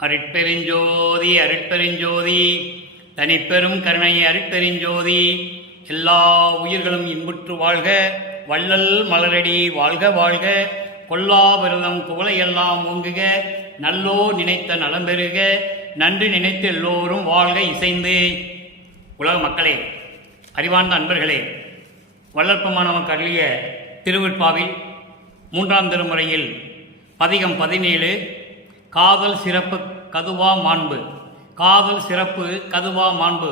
அருட்பெருஞ்சோதி அருட்பெருஞ்சோதி தனிப்பெரும் கருணை அருட்பெருஞ்சோதி. எல்லா உயிர்களும் இன்புற்று வாழ்க, வள்ளல் மலரடி வாழ்க வாழ்க, கொல்லா விரதம் குவளையெல்லாம் ஓங்குக, நல்லோ நினைத்த நலம் பெறுக, நன்றி நினைத்து எல்லோரும் வாழ்க இசைந்து. உலக மக்களே, அறிவார்ந்த அன்பர்களே, வள்ளற்பமான நமக்கு அருளிய திருவிற்பாவில் 3ஆம் திருமுறையில் பதிகம் 17 காதல் சிறப்பு கதுவா மாண்பு, காதல் சிறப்பு கதுவா மாண்பு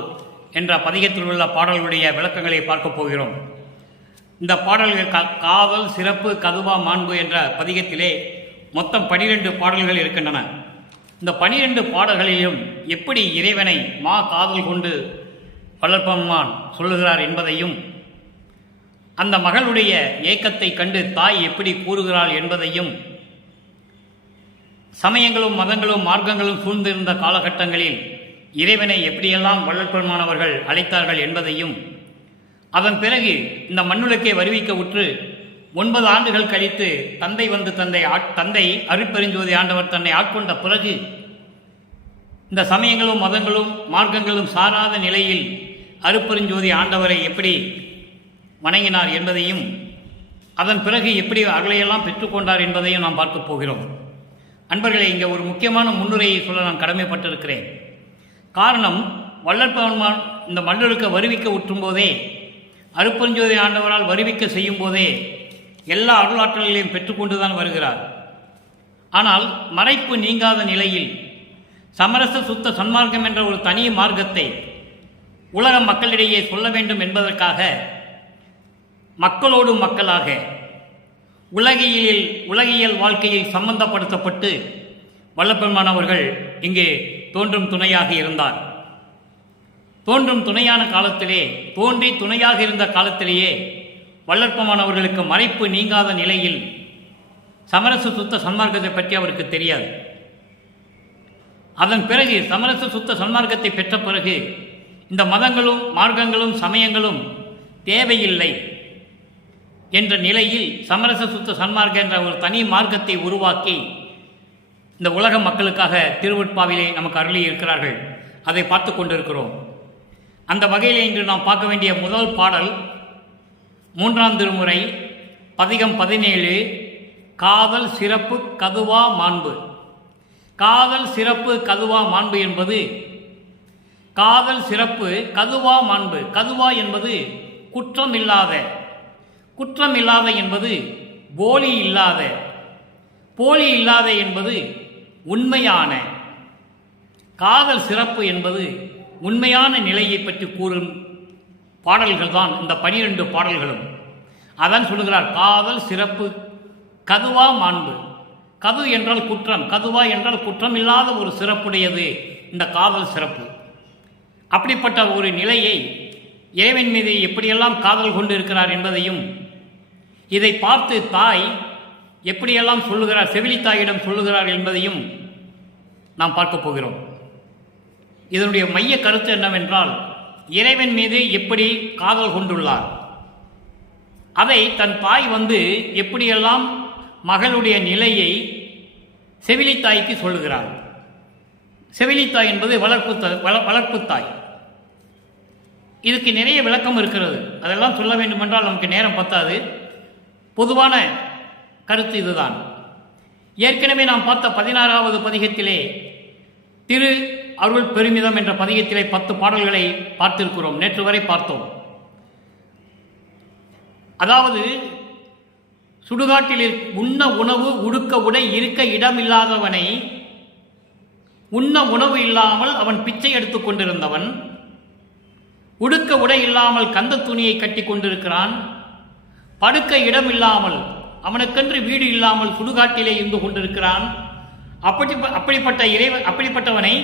என்ற பதிகத்தில் உள்ள பாடல்களுடைய விளக்கங்களை பார்க்கப் போகிறோம். இந்த பாடல்கள் காதல் சிறப்பு கதுவா மாண்பு என்ற பதிகத்திலே மொத்தம் 12 பாடல்கள் இருக்கின்றன. இந்த 12 பாடல்களிலும் எப்படி இறைவனை காதல் கொண்டு வளர்ப்பம்மான் சொல்லுகிறார் என்பதையும், அந்த மகளுடைய ஏக்கத்தை கண்டு தாய் எப்படி கூறுகிறாள் என்பதையும், சமயங்களும் மதங்களும் மார்க்கங்களும் சூழ்ந்திருந்த காலகட்டங்களில் இறைவனை எப்படியெல்லாம் வள்ளற்பெருமானவர்கள் அழைத்தார்கள் என்பதையும், அதன் பிறகு இந்த மண்ணுலக்கே வருவிக்க உற்று 9 ஆண்டுகள் கழித்து தந்தை வந்து தந்தை அருட்பெருஞ்சோதி ஆண்டவர் தன்னை ஆட்கொண்ட பிறகு இந்த சமயங்களும் மதங்களும் மார்க்கங்களும் சாராத நிலையில் அருட்பெருஞ்சோதி ஆண்டவரை எப்படி வணங்கினார் என்பதையும், அதன் பிறகு எப்படி அருளையெல்லாம் பெற்றுக்கொண்டார் என்பதையும் நாம் பார்க்க போகிறோம். அன்பர்களே, இங்கே ஒரு முக்கியமான முன்னுரையை சொல்ல நான் கடமைப்பட்டிருக்கிறேன். காரணம், வள்ளற்பெருமான் இந்த மண்ணுலக்க வருவிக்க உற்றும் போதே, அருட்பெருஞ்சோதி ஆண்டவரால் வருவிக்க செய்யும் போதே எல்லா அருளாற்றல்களையும் பெற்றுக்கொண்டுதான் வருகிறார். ஆனால் மறைப்பு நீங்காத நிலையில் சமரச சுத்த சன்மார்க்கம் என்ற ஒரு தனி மார்க்கத்தை உலக மக்களிடையே சொல்ல வேண்டும் என்பதற்காக மக்களோடு மக்களாக உலகியல் வாழ்க்கையில் சம்பந்தப்படுத்தப்பட்டு வள்ளற்பெருமான் அவர்கள் இங்கே தோன்றும் துணையாக இருந்தார். தோன்றும் துணையான காலத்திலே, தோன்றி துணையாக இருந்த காலத்திலேயே வள்ளற்பெருமான் அவர்களுக்கு மறைப்பு நீங்காத நிலையில் சமரச சுத்த சன்மார்க்கத்தை பற்றி அவருக்கு தெரியாது. அதன் பிறகு சமரச சுத்த சன்மார்க்கத்தை பெற்ற பிறகு இந்த மதங்களும் மார்க்கங்களும் சமயங்களும் தேவையில்லை என்ற நிலையில் சமரச சுத்த சன்மார்க்கம் என்ற ஒரு தனி மார்க்கத்தை உருவாக்கி இந்த உலக மக்களுக்காக திருவிற்பாவிலே நமக்கு அருளி இருக்கிறார்கள். அதை பார்த்து கொண்டிருக்கிறோம். அந்த வகையில் இன்று நாம் பார்க்க வேண்டிய முதல் பாடல் 3ஆம் திருமுறை பதிகம் 17 காதல் சிறப்பு கதுவா மாண்பு. காதல் சிறப்பு கதுவா மாண்பு என்பது, காதல் சிறப்பு கதுவா மாண்பு. கதுவா என்பது குற்றம் இல்லாத, குற்றம் இல்லாத என்பது போலி இல்லாத, போலி இல்லாத என்பது உண்மையான. காதல் சிறப்பு என்பது உண்மையான நிலையை பற்றி கூறும் பாடல்கள் தான் இந்த 12 பாடல்களும். அதான் சொல்லுகிறார், காதல் சிறப்பு கதுவா மாண்பு. கது என்றால் குற்றம், கதுவா என்றால் குற்றம் இல்லாத ஒரு சிறப்புடையது இந்த காதல் சிறப்பு. அப்படிப்பட்ட ஒரு நிலையை இறைவன் மீது எப்படியெல்லாம் காதல் கொண்டு இருக்கிறார் என்பதையும், இதை பார்த்து தாய் எப்படியெல்லாம் சொல்லுகிறார், செவிலி தாயிடம் சொல்லுகிறார் என்பதையும் நாம் பார்க்க போகிறோம். இதனுடைய மைய கருத்து என்னவென்றால், இறைவன் மீது எப்படி காதல் கொண்டுள்ளார், அதை தன் தாய் வந்து எப்படியெல்லாம் மகளுடைய நிலையை செவிலித்தாய்க்கு சொல்லுகிறார். செவிலித்தாய் என்பது வளர்ப்பு தாய். இதுக்கு நிறைய விளக்கம் இருக்கிறது. அதெல்லாம் சொல்ல வேண்டுமென்றால் நமக்கு நேரம் பத்தாது. பொதுவான கருத்து இதுதான். ஏற்கனவே நாம் பார்த்த 16வது பதிகத்திலே திரு அருள் பெருமிதம் என்ற பதிகத்திலே 10 பாடல்களை பார்த்திருக்கிறோம். நேற்று வரை பார்த்தோம். அதாவது, சுடுகாட்டில் உண்ண உணவு உடுக்க உடை இருக்க இடமில்லாதவனை, உண்ண உணவு இல்லாமல் அவன் பிச்சை எடுத்துக் கொண்டிருந்தவன், உடுக்க உடை இல்லாமல் கந்த துணியை கட்டி கொண்டிருக்கிறான், படுக்க இடம் இல்லாமல் அவனுக்கென்று வீடு இல்லாமல் சுடுகாட்டிலே இருந்து கொண்டிருக்கிறான். அப்படிப்பட்டவனை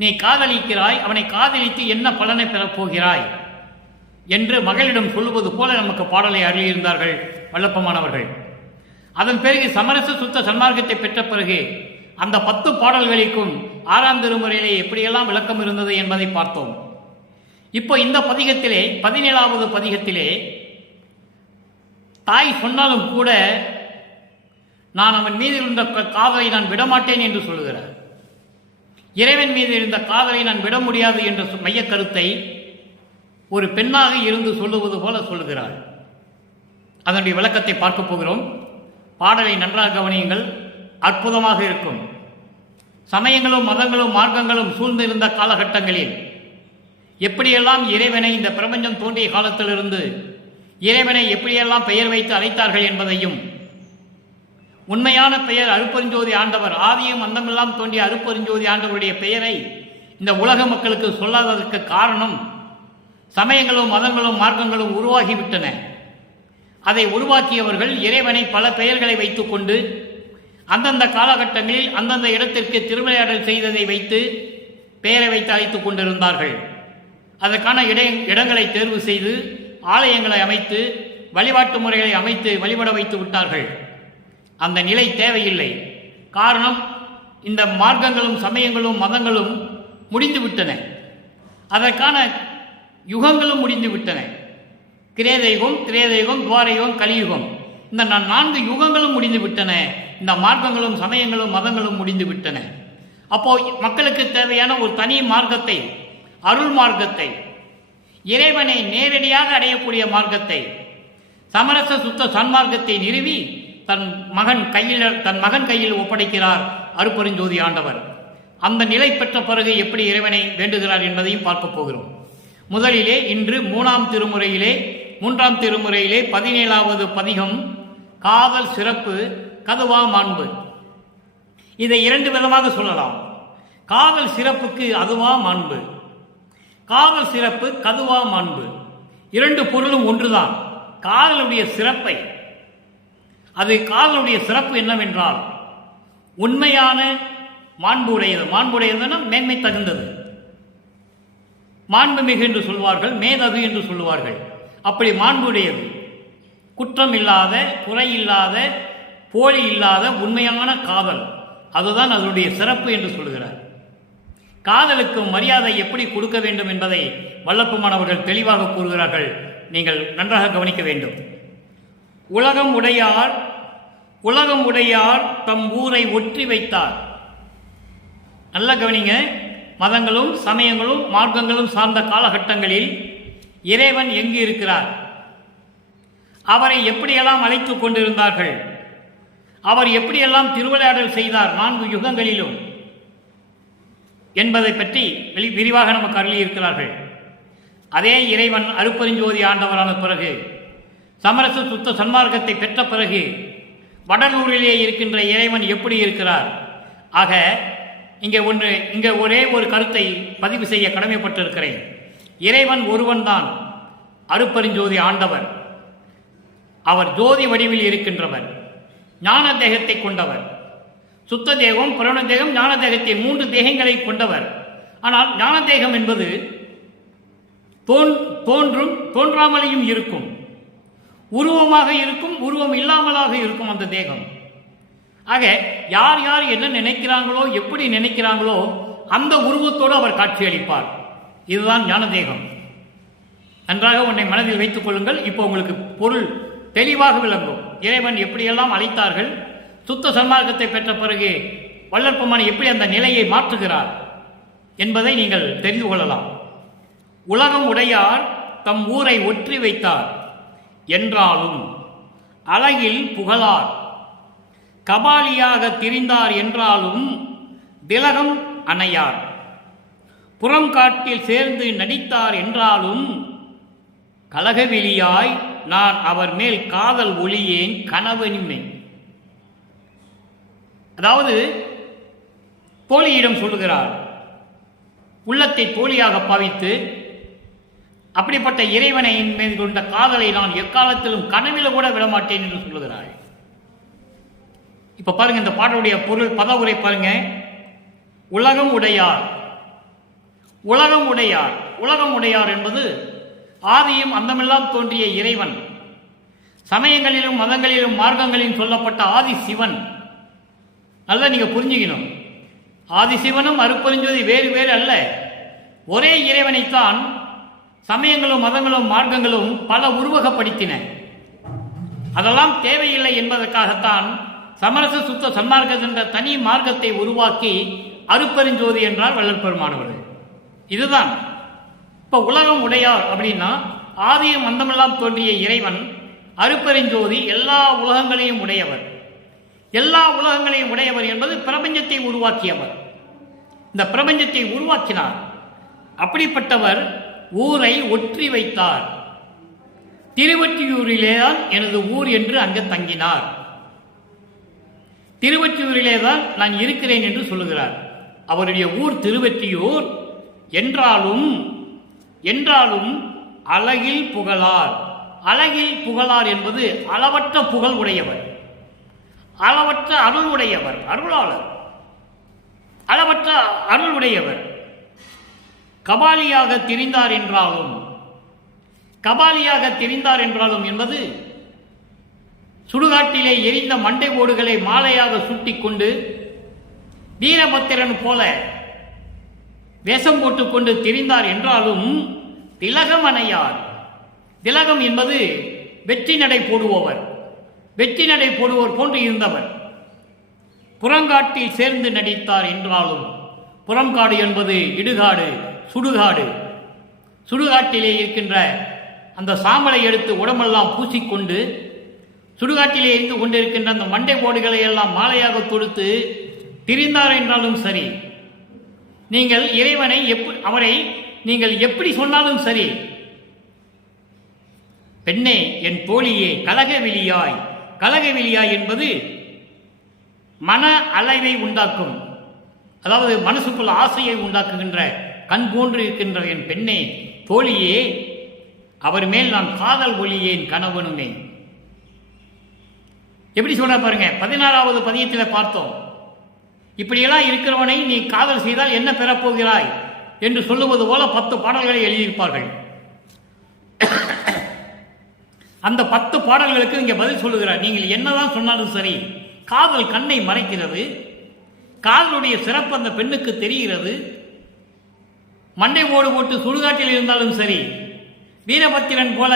நீ காதலிக்கிறாய், அவனை காதலித்து என்ன பலனை பெறப்போகிறாய் என்று மகளிடம் சொல்லுவது போல நமக்கு பாடலை அருளியிருந்தார்கள் வள்ளற்பெருமானவர்கள். அதன் பிறகு சமரச சுத்த சன்மார்க்கத்தை பெற்ற பிறகு அந்த 10 பாடல்களுக்கும் 6ஆம் திருமுறையிலே எப்படியெல்லாம் விளக்கம் இருந்தது என்பதை பார்த்தோம். இப்போ இந்த பதிகத்திலே 17வது பதிகத்திலே தாய் சொன்னாலும் கூட நான் அவன் மீது இருந்த காதலை நான் விடமாட்டேன் என்று சொல்லுகிறார். இறைவன் மீது இருந்த காதலை நான் விட முடியாது என்ற மையக் கருத்தை ஒரு பெண்ணாக இருந்து சொல்லுவது போல சொல்லுகிறாள். அதனுடைய விளக்கத்தை பார்க்க போகிறோம். பாடலை நன்றாக கவனியுங்கள், அற்புதமாக இருக்கும். சமயங்களும் மதங்களும் மார்க்கங்களும் சூழ்ந்திருந்த காலகட்டங்களில் எப்படியெல்லாம் இறைவனை இந்த பிரபஞ்சம் தோன்றிய காலத்திலிருந்து இறைவனை எப்படியெல்லாம் பெயர் வைத்து அழைத்தார்கள் என்பதையும், உண்மையான பெயர் அருட்பெருஞ்சோதி ஆண்டவர், ஆதியும் அந்தமெல்லாம் தோன்றிய அருட்பெருஞ்சோதி ஆண்டவருடைய பெயரை இந்த உலக மக்களுக்கு சொல்லாததற்கு காரணம் சமயங்களும் மதங்களும் மார்க்கங்களும் உருவாகிவிட்டன. அதை உருவாக்கியவர்கள் இறைவனை பல பெயர்களை வைத்துக்கொண்டு அந்தந்த காலகட்டங்களில் அந்தந்த இடத்திற்கு திருவிளையாடல் செய்ததை வைத்து பெயரை வைத்து அழைத்துக் கொண்டிருந்தார்கள். அதற்கான இடங்களை தேர்வு செய்து ஆலயங்களை அமைத்து வழிபாட்டு முறைகளை அமைத்து வழிபட வைத்து விட்டார்கள். அந்த நிலை தேவையில்லை. காரணம், இந்த மார்க்கங்களும் சமயங்களும் மதங்களும் முடிந்துவிட்டன. அதற்கான யுகங்களும் முடிந்துவிட்டன. கிரேதயுகம், திரேதயுகம், துவாரயுகம், கலியுகம், இந்த 4 யுகங்களும் முடிந்துவிட்டன. இந்த மார்க்கங்களும் சமயங்களும் மதங்களும் முடிந்துவிட்டன. அப்போ மக்களுக்கு தேவையான ஒரு தனி மார்க்கத்தை, அருள் மார்க்கத்தை, இறைவனை நேரடியாக அடையக்கூடிய மார்க்கத்தை, சமரச சுத்த சன்மார்க்கத்தை நிறுவி தன் மகன் கையில் ஒப்படைக்கிறார் அருட்பெருஞ்சோதி ஆண்டவர். அந்த நிலை பெற்ற பிறகு எப்படி இறைவனை வேண்டுகிறார் என்பதையும் பார்க்க போகிறோம். முதலிலே இன்று 3ஆம் திருமுறையிலே 17வது பதிகம் காதல் சிறப்பு கதுவா மாண்பு. இதை 2 விதமாக சொல்லலாம். காதல் சிறப்புக்கு அதுவா மாண்பு, காதல் சிறப்பு கதுவா மாண்பு, 2 பொருளும் ஒன்றுதான். காதலுடைய சிறப்பை, அது காதலுடைய சிறப்பு என்னவென்றால் உண்மையான மாண்பு உடையது. மாண்பு உடையதுன்னா மேன்மை தகுந்தது. மாண்புமிகு என்று சொல்வார்கள், மேதகு என்று சொல்லுவார்கள். அப்படி மாண்புடையது, குற்றம் இல்லாத, குறை இல்லாத, போலி இல்லாத உண்மையான காதல், அதுதான் அதனுடைய சிறப்பு என்று சொல்கிறார். காதலுக்கு மரியாதை எப்படி கொடுக்க வேண்டும் என்பதை வல்லப்பமானவர்கள் தெளிவாக கூறுகிறார்கள். நீங்கள் நன்றாக கவனிக்க வேண்டும். உலகம் உடையார் தம் ஊரை ஒற்றி வைத்தார். நல்ல கவனிங்க. மதங்களும் சமயங்களும் மார்க்கங்களும் சார்ந்த காலகட்டங்களில் இறைவன் எங்கு இருக்கிறார், அவரை எப்படியெல்லாம் அழைத்துக் கொண்டிருந்தார்கள், அவர் எப்படியெல்லாம் திருவிளையாடல் செய்தார் 4 யுகங்களிலும் என்பதை பற்றி விரிவாக நமக்கு அருளியிருக்கிறார்கள். அதே இறைவன் அருட்பெருஞ்சோதி ஆண்டவரான பிறகு, சமரச சுத்த சன்மார்க்கத்தை பெற்ற பிறகு வடலூரிலே இருக்கின்ற இறைவன் எப்படி இருக்கிறார்? ஆக இங்கே ஒரே ஒரு கருத்தை பதிவு செய்ய கடமைப்பட்டிருக்கிறேன். இறைவன் ஒருவன் தான், அருட்பெருஞ்சோதி ஆண்டவர். அவர் ஜோதி வடிவில் இருக்கின்றவர், ஞான தேகத்தை கொண்டவர். சுத்த தேகம், புரண தேகம், ஞான தேகத்தை 3 தேகங்களை கொண்டவர். ஆனால் ஞான தேகம் என்பது தோன்றும் தோன்றாமலையும் இருக்கும், உருவமாக இருக்கும், உருவம் இல்லாமலாக இருக்கும் அந்த தேகம். ஆக யார் யார் என்ன நினைக்கிறாங்களோ, எப்படி நினைக்கிறாங்களோ அந்த உருவத்தோடு அவர் காட்சியளிப்பார். இதுதான் ஞான தேகம். நன்றாக உன்னை மனதில் வைத்துக் கொள்ளுங்கள். இப்போ உங்களுக்கு பொருள் தெளிவாக விளங்கும். இறைவன் எப்படியெல்லாம் அழைத்தார்கள், சுத்த சன்மார்க்கத்தை பெற்ற பிறகு வல்லற்பெருமான் எப்படி அந்த நிலையை மாற்றுகிறார் என்பதை நீங்கள் தெரிந்து கொள்ளலாம். உலகம் உடையார் தம் ஊரை ஒற்றி வைத்தார் என்றாலும் அழகில் புகழார், கபாலியாக திரிந்தார் என்றாலும் திலகம் அணையார், புறங்காட்டில் சேர்ந்து நடித்தார் என்றாலும் கலகவெளியாய் நான் அவர் மேல் காதல் ஒளியேன் கனவனிமை. அதாவது தோழியிடம் சொல்லுகிறார், உள்ளத்தை தோழியாக பாவித்து அப்படிப்பட்ட இறைவனை மீது கொண்ட காதலை நான் எக்காலத்திலும் கனவில கூட விடமாட்டேன் என்று சொல்லுகிறாள். இப்ப பாருங்க, இந்த பாடலுடைய பொருள் பதவுரை பாருங்க. உலகம் உடையார், உலகம் உடையார், உலகம் உடையார் என்பது ஆதியும் அந்தமெல்லாம் தோன்றிய இறைவன். சமயங்களிலும் மதங்களிலும் மார்க்கங்களிலும் சொல்லப்பட்ட ஆதி சிவன். நல்லா நீங்க புரிஞ்சுக்கணும். ஆதி சிவனும் அருட்பெருஞ்சோதி வேறு வேறு அல்ல, ஒரே இறைவனைத்தான் சமயங்களும் மதங்களும் மார்க்கங்களும் பல உருவகப்படுத்தின. அதெல்லாம் தேவையில்லை என்பதற்காகத்தான் சமரச சுத்த சன்மார்க்கம் என்ற தனி மார்க்கத்தை உருவாக்கி அருட்பெருஞ்சோதி என்றார் வள்ளல் பெருமானவர்கள். இதுதான் இப்போ உலகம் உடையார் அப்படின்னா ஆதியும் அந்தமெல்லாம் தோன்றிய இறைவன் அருட்பெருஞ்சோதி எல்லா உலகங்களையும் உடையவர். எல்லா உலகங்களையும் உடையவர் என்பது பிரபஞ்சத்தை உருவாக்கியவர். இந்த பிரபஞ்சத்தை உருவாக்கினார். அப்படிப்பட்டவர் ஊரை ஒற்றி வைத்தார். திருவொற்றியூரிலேதான் எனது ஊர் என்று அங்கு தங்கினார். திருவொற்றியூரிலேதான் நான் இருக்கிறேன் என்று சொல்லுகிறார். அவருடைய ஊர் திருவொற்றியூர் என்றாலும் அழகில் புகழார். அழகில் புகழார் என்பது அளவற்ற புகழ் உடையவர், அளவற்ற அருள் உடையவர், அருளாளர், அளவற்ற அருள் உடையவர். கபாலியாக திரிந்தார் என்றாலும் என்பது சுடுகாட்டிலே எரிந்த மண்டை ஓடுகளை மாலையாக சூட்டிக் கொண்டு வீரபத்திரன் போல வேஷம் போட்டுக்கொண்டு திரிந்தார் என்றாலும் திலகம் அணையார். திலகம் என்பது வெற்றி நடை போடுபவர், வெற்றி நடை போடுவோர் போன்று இருந்தவர். புறங்காட்டில் சேர்ந்து நடித்தார் என்றாலும் புறங்காடு என்பது இடுகாடு, சுடுகாடு. சுடுகாட்டிலே இருக்கின்ற அந்த சாம்பலை எடுத்து உடம்பெல்லாம் பூசிக்கொண்டு சுடுகாட்டிலே இருந்து கொண்டிருக்கின்ற அந்த மண்டை ஓடுகளை எல்லாம் மாலையாக தொடுத்து திரிந்தார் என்றாலும் சரி, நீங்கள் இறைவனை அவரை நீங்கள் எப்படி சொன்னாலும் சரி, பெண்ணே என் தோழியே கலகவெளியாய். கலகவெளியாய் என்பது மன அளவை உண்டாக்கும், அதாவது மனசுக்குள்ள ஆசையை உண்டாக்குகின்ற கண் போன்று இருக்கின்ற என் பெண்ணே தோழியே, அவர் மேல் நான் காதல் ஒளியேன் கணவனுமே. எப்படி சொல்ற பாருங்க. 16வது பதியத்தில் பார்த்தோம். இப்படியெல்லாம் இருக்கிறவனை நீ காதல் செய்தால் என்ன பெறப்போகிறாய் என்று சொல்லுவது போல 10 பாடல்களை எழுதியிருப்பார்கள். அந்த 10 பாடல்களுக்கு இங்கே பதில் சொல்லுகிறார். நீங்கள் என்னதான் சொன்னாலும் சரி, காதல் கண்ணை மறைக்கிறது, காதலுடைய சிறப்பு அந்த பெண்ணுக்கு தெரிகிறது. மண்டை ஓடு போட்டு சுடுகாட்டில் இருந்தாலும் சரி, வீரபத்திரன் போல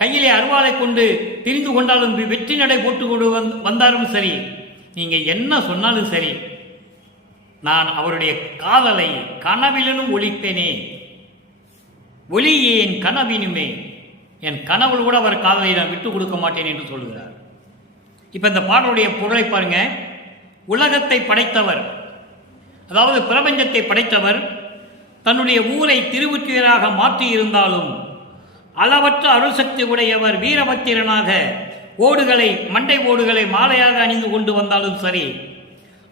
கையிலே அருவாளை கொண்டு திரிந்து கொண்டாலும், வெற்றி நடை போட்டு கொண்டு வந்தாலும் சரி, நீங்க என்ன சொன்னாலும் சரி, நான் அவருடைய காதலை கனவிலும் ஒழிப்பேனே, ஒளியேன் கனவினுமே, என் கனவுள் கூட அவர் காதலை நான் விட்டு கொடுக்க மாட்டேன் என்று சொல்கிறார். இப்ப இந்த பாடலுடைய பொருளை பாருங்க. உலகத்தை படைத்தவர், அதாவது பிரபஞ்சத்தை படைத்தவர், தன்னுடைய ஊரை திருவொற்றியூராக மாற்றியிருந்தாலும் அளவற்ற அருள் சக்தி உடையவர் வீரபத்திரனாக ஓடுகளை, மண்டை ஓடுகளை மாலையாக அணிந்து கொண்டு வந்தாலும் சரி,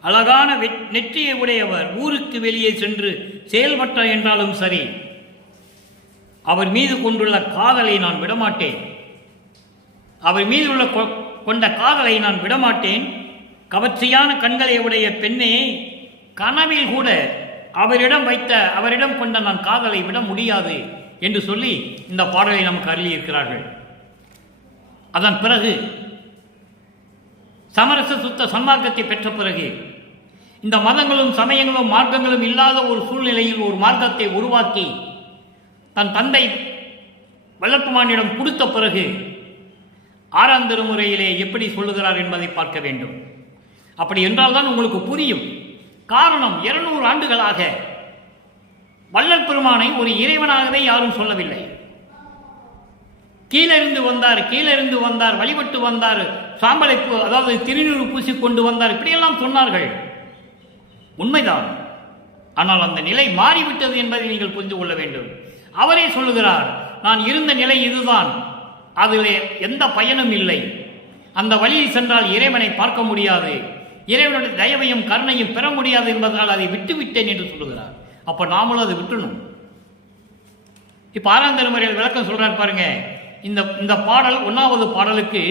அழகான நெற்றியை உடையவர், ஊருக்கு வெளியே சென்று செயல்பட்ட என்றாலும் சரி, அவர் மீது கொண்டுள்ள காதலை நான் விடமாட்டேன். அவர் மீது உள்ள கொண்ட காதலை நான் விடமாட்டேன். கவர்ச்சியான கண்களை உடைய பெண்ணே, கனவில் கூட அவரிடம் கொண்ட நான் காதலை விட முடியாது என்று சொல்லி இந்த பாடலை நமக்கு அருளியிருக்கிறார்கள். அதன் பிறகு சமரச சுத்த சன்மார்க்கத்தை பெற்ற பிறகு இந்த மதங்களும் சமயங்களும் மார்க்கங்களும் இல்லாத ஒரு சூழ்நிலையில் ஒரு மார்க்கத்தை உருவாக்கி தன் தந்தை வள்ளற்பெருமானிடம் கொடுத்த பிறகு 6ஆம் திருமுறையிலே எப்படி சொல்லுகிறார் என்பதை பார்க்க வேண்டும். அப்படி என்றால்தான் உங்களுக்கு புரியும். காரணம், 200 ஆண்டுகளாக வள்ளல் பெருமானை ஒரு இறைவனாகவே யாரும் சொல்லவில்லை. கீழிருந்து வந்தார், வழிபட்டு வந்தார், சாம்பலை அதாவது திருநீறு பூசி கொண்டு வந்தார், இப்படியெல்லாம் சொன்னார்கள். உண்மைதான். ஆனால் அந்த நிலை மாறிவிட்டது என்பதை நீங்கள் புரிந்து கொள்ள வேண்டும். அவரே சொல்லுகிறார், நான் இருந்த நிலை இதுதான், அதில் எந்த பயனும் இல்லை, அந்த வழியில் சென்றால் இறைவனை பார்க்க முடியாது, இறைவனுடைய தயவையும் கருணையும் பெற முடியாது என்பதால் அதை விட்டுவிட்டேன் என்று சொல்லுகிறார். அப்ப நாமளும் அதை விட்டுணும். இப்ப 6ஆம் திருமுறையில் விளக்கம் சொல்றார் பாருங்க. இந்த பாடல் 1வது பாடலுக்கு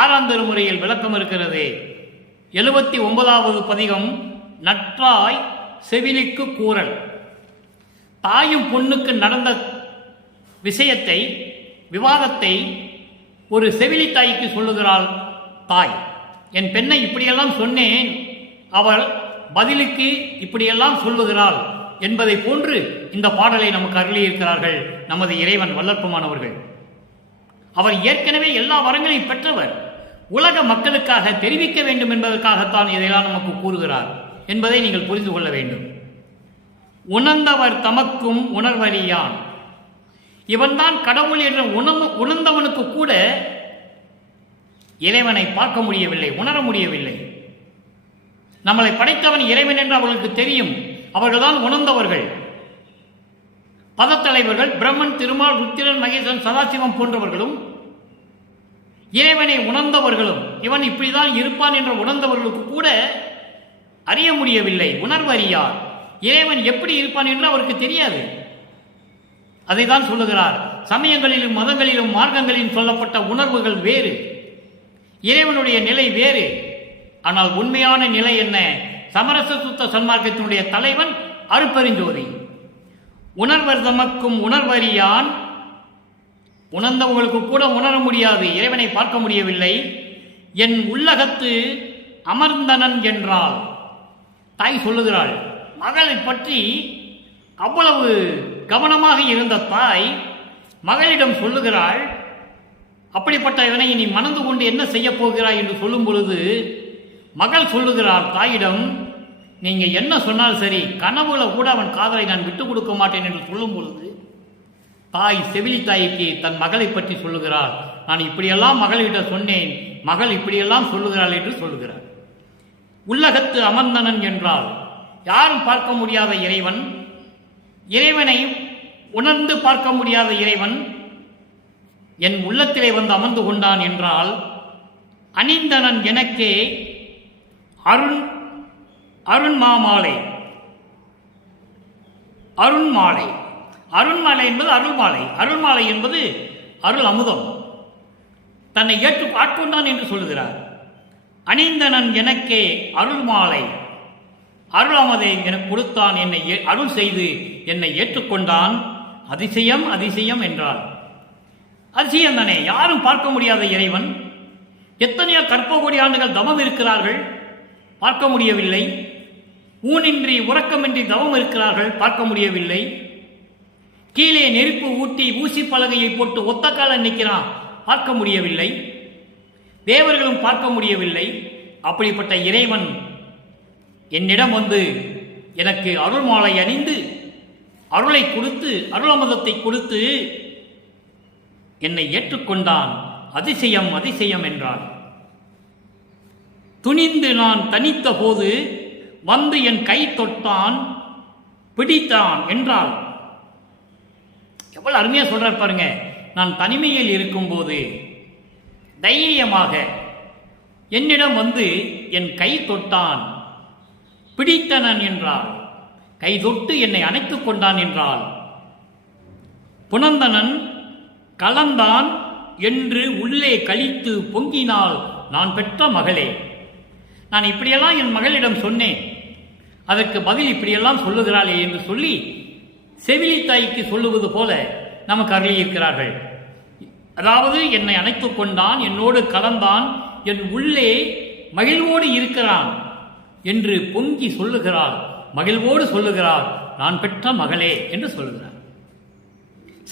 6ஆம் திருமுறையில் விளக்கம் இருக்கிறது. 79வது பதிகம் நற்றாய் செவிலிக்கு கூறல். தாயும் பொண்ணுக்கு நடந்த விஷயத்தை, விவாதத்தை ஒரு செவிலி தாய்க்கு சொல்லுகிறாள் தாய். என் பெண்ணை இப்படியெல்லாம் சொன்னேன், அவள் பதிலுக்கு இப்படியெல்லாம் சொல்லுகிறாள் என்பதை போன்று இந்த பாடலை நமக்கு அருளியிருக்கிறார்கள் நமது இறைவன் வள்ளற்பெருமானவர்கள். அவர் ஏற்கனவே எல்லா வரங்களையும் பெற்றவர். உலக மக்களுக்காக தெரிவிக்க வேண்டும் என்பதற்காகத்தான் இதையெல்லாம் நமக்கு கூறுகிறார். என்பதை நீங்கள் புரிந்து கொள்ள வேண்டும். உணர்ந்தவர் தமக்கும் உணர்வறியான். இவன்தான் கடவுள் என்ற உணர்ந்தவனுக்கு கூட இறைவனை பார்க்க முடியவில்லை, உணர முடியவில்லை. நம்மளை படைத்தவன் இறைவன் என்று அவர்களுக்கு தெரியும். அவர்கள்தான் உணர்ந்தவர்கள். பதத்தலைவர்கள் பிரம்மன், திருமால், ருத்திரன், மகேசன், சதாசிவம் போன்றவர்களும் இறைவனை உணர்ந்தவர்களும் இவன் இப்படிதான் இருப்பான் என்ற உணர்ந்தவர்களுக்கு கூட அறிய முடியவில்லை, உணர்வு அறியார். இறைவன் எப்படி இருப்பான் என்று அவருக்கு தெரியாது. அதைதான் சொல்லுகிறார். சமயங்களிலும் மதங்களிலும் மார்க்கங்களிலும் சொல்லப்பட்ட உணர்வுகள் வேறு, இறைவனுடைய நிலை வேறு. ஆனால் உண்மையான நிலை என்ன? சமரச சுத்த சன்மார்க்கத்தினுடைய தலைவன் அருட்பெருஞ்சோதி. உணர்வர் தமக்கும் உணர்வறியான். உணர்ந்தவர்களுக்கு கூட உணர முடியாது, இறைவனை பார்க்க முடியவில்லை. என் உள்ளகத்து அமர்ந்தனன் என்றால் தாய் சொல்லுகிறாள். மகளை பற்றி அவ்வளவு கவனமாக இருந்த தாய் மகளிடம் சொல்லுகிறாள், அப்படிப்பட்ட இவனை நீ மணந்து கொண்டு என்ன செய்ய போகிறாய் என்று சொல்லும் பொழுது மகள் சொல்லுகிறார் தாயிடம், நீங்க என்ன சொன்னால் சரி, கனவுல கூட அவன் காதலை நான் விட்டுக் கொடுக்க மாட்டேன் என்று சொல்லும் பொழுது தாய் செவிலி தாய்க்கு தன் மகளை பற்றி சொல்லுகிறார், நான் இப்படியெல்லாம் மகளிட சொன்னேன், மகள் இப்படியெல்லாம் சொல்லுகிறாள் என்று சொல்லுகிறார். உள்ளகத்து அமர்ந்தனன் என்றால் யாரும் பார்க்க முடியாத இறைவன், இறைவனை உணர்ந்து பார்க்க முடியாத இறைவன் என் உள்ளத்திலே வந்து அமர்ந்து கொண்டான் என்றால் அணிந்தனன் எனக்கே அருண்மாலை. அருண்மாலை அருண்மாலை என்பது அருள்மாலை. அருள்மாலை என்பது அருள் அமுதம். தன்னை ஏற்று ஆட்கொண்டான் என்று சொல்லுகிறார். அணிந்தனன் எனக்கே அருள்மாலை, அருள் அமதை எனக்கு கொடுத்தான், என்னை அருள் செய்து என்னை ஏற்றுக்கொண்டான். அதிசயம் அதிசயம் என்றார். அதிசயம் தானே, யாரும் பார்க்க முடியாத இறைவன். எத்தனையோ கற்ப ஆண்டுகள் தவம் இருக்கிறார்கள், பார்க்க முடியவில்லை. ஊனின்றி உறக்கமின்றி தவம் இருக்கிறார்கள், பார்க்க முடியவில்லை. கீழே நெருப்பு ஊட்டி ஊசி பலகையை போட்டு ஒத்த காலம் நிற்கிறான், பார்க்க முடியவில்லை. தேவர்களும் பார்க்க முடியவில்லை. அப்படிப்பட்ட இறைவன் என்னிடம் வந்து எனக்கு அருள் மாலை அணிந்து அருளை கொடுத்து அருள் அமுதத்தை கொடுத்து என்னை ஏற்றுக்கொண்டான். அதிசயம் அதிசயம் என்றான். துணிந்து நான் தனித்த போது வந்து என் கை தொட்டான், பிடித்தான் என்றால் எவ்வளவு அருமையா சொல்றார் பாருங்க. நான் தனிமையில் இருக்கும்போது தைரியமாக என்னிடம் வந்து என் கை தொட்டான், பிடித்தனன் என்றால் கை தொட்டு என்னை அணைத்துக் கொண்டான் என்றால் புனந்தனன் கலந்தான் என்று உள்ளே கழித்து பொங்கினால் நான் பெற்ற மகளே. நான் இப்படியெல்லாம் என் மகளிடம் சொன்னேன், அதற்கு பதில் இப்படியெல்லாம் சொல்லுகிறாளே என்று சொல்லி செவிலி தாய்க்கு சொல்லுவது போல நமக்கு அருளியிருக்கிறார்கள். அதாவது என்னை அணைத்துக் கொண்டான், என்னோடு கலந்தான், என் உள்ளே மகிழ்வோடு இருக்கிறான் என்று பொங்கி சொல்லுகிறாள். மகிழ்வோடு சொல்லுகிறாள், நான் பெற்ற மகளே என்று சொல்லுகிறார்.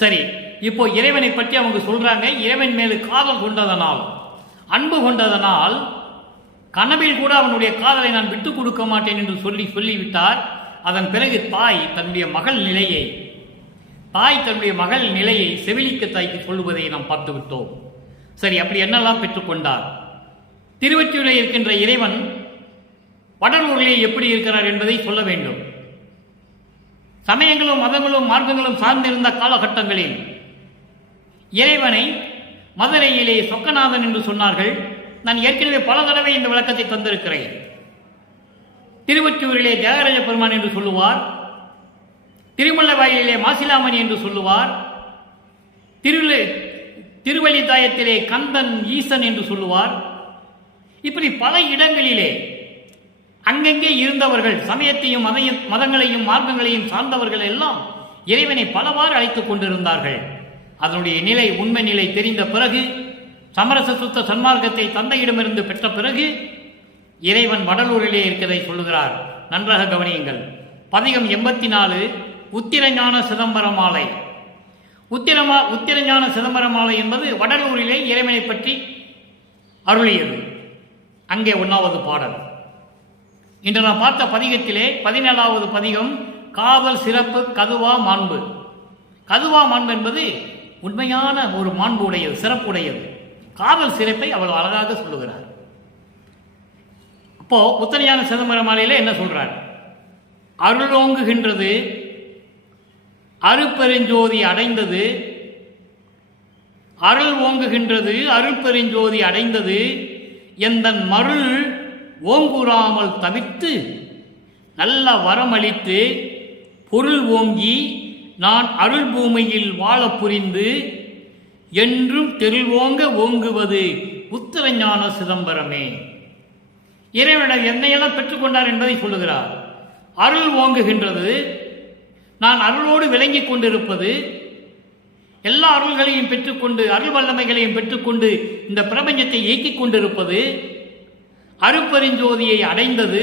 சரி, இப்போ இறைவனை பற்றி அவங்க சொல்றாங்க. இறைவன் மேலு காதல் கொண்டதனால், அன்பு கொண்டதனால் கனவில் கூட அவனுடைய காதலை நான் விட்டுக் கொடுக்க மாட்டேன் என்று சொல்லிவிட்டார். அதன் பிறகு தாய் தன்னுடைய மகள் நிலையை செவிலிக்க தாய்க்கு சொல்லுவதை நாம் பார்த்து விட்டோம். சரி, அப்படி என்னெல்லாம் பெற்றுக்கொண்டார்? திருவொற்றியூரில் இருக்கின்ற இறைவன் வடலூரிலே எப்படி இருக்கிறார் என்பதை சொல்ல வேண்டும். சமயங்களும் மதங்களும் மார்க்கங்களும் சார்ந்திருந்த காலகட்டங்களில் இறைவனை மதுரையிலே சொக்கநாதன் என்று சொன்னார்கள். நான் ஏற்கனவே பல தடவை இந்த விளக்கத்தை தந்திருக்கிறேன். திருவொற்றியூரிலே தியாகராஜ பெருமான் என்று சொல்லுவார், திருமல்லவாயிலே மாசிலாமணி என்று சொல்லுவார், திருவள்ளித்தாயத்திலே கந்தன் ஈசன் என்று சொல்லுவார். இப்படி பல இடங்களிலே அங்கங்கே இருந்தவர்கள், சமயத்தையும் மதங்களையும் மார்க்கங்களையும் சார்ந்தவர்கள் எல்லாம் இறைவனை பலவாறு அழைத்துக் கொண்டிருந்தார்கள். அதனுடைய நிலை, உண்மை நிலை தெரிந்த பிறகு, சமரச சுத்த சன்மார்க்கத்தை தந்தையிடமிருந்து பெற்ற பிறகு இறைவன் வடலூரிலே இருக்கிறதை சொல்லுகிறார். நன்றாக கவனியுங்கள். பதிகம் 84 உத்திரஞான சிதம்பரமாலை. உத்திரஞான சிதம்பரமாலை என்பது வடலூரிலே இறைவனை பற்றி அருளியது. அங்கே 1வது பாடல். இன்று நான் பார்த்த பதிகத்திலே 17வது பதிகம் காதல் சிறப்பு கதுவா மாண்பு. கதுவா மாண்பு என்பது உண்மையான ஒரு மாண்பு உடையது, சிறப்புடையது. காதல் சிறப்பை அவள் அழகாக சொல்லுகிறார். அப்போ உத்தரஞான சிதம்பர மாலையில என்ன சொல்றார்? அருளோங்குகின்றது, அருட்பெருஞ்சோதி அடைந்தது, அருள் ஓங்குகின்றது, அருட்பெருஞ்சோதி அடைந்தது, எந்தன் மருள் ஓங்குறாமல் தவிர்த்து நல்ல வரமளித்து பொருள் ஓங்கி நான் அருள் பூமியில் வாழ புரிந்து என்றும் தெருவோங்க ஓங்குவது உத்தரஞான சிதம்பரமே. இறைவனிடம் என்னையெல்லாம் பெற்றுக்கொண்டார் என்பதை சொல்லுகிறார். அருள் ஓங்குகின்றது, நான் அருளோடு விளங்கிக் கொண்டிருப்பது, எல்லா அருள்களையும் பெற்றுக்கொண்டு அருள் வல்லமைகளையும் பெற்றுக்கொண்டு இந்த பிரபஞ்சத்தை இயக்கிக் கொண்டிருப்பது, அருட்பெருஞ்சோதியை அடைந்தது,